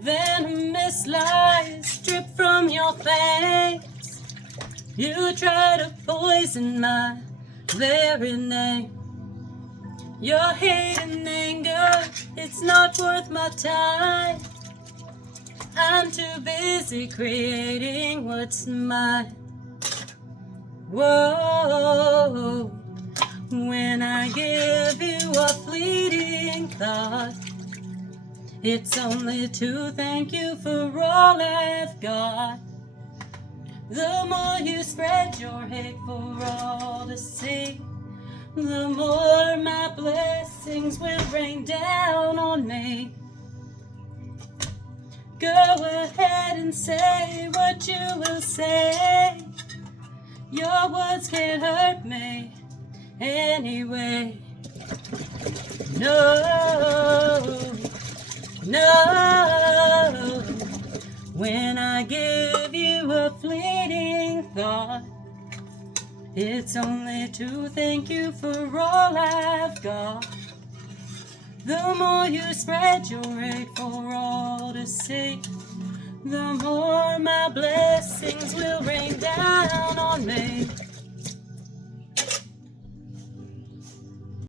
Venomous lies strip from your face. You try to poison my very name. Your hate and anger, it's not worth my time. I'm too busy creating what's mine. Whoa, when I give you a fleeting thought, it's only to thank you for all I've got. The more you spread your hate for all to see, the more my blessings will rain down on me. Go ahead and say what you will say. Your words can't hurt me anyway. No, no. When I give you a fleeting thought, it's only to thank you for all I've got. The more you spread your hate for all to see, the more my blessings will rain down on me.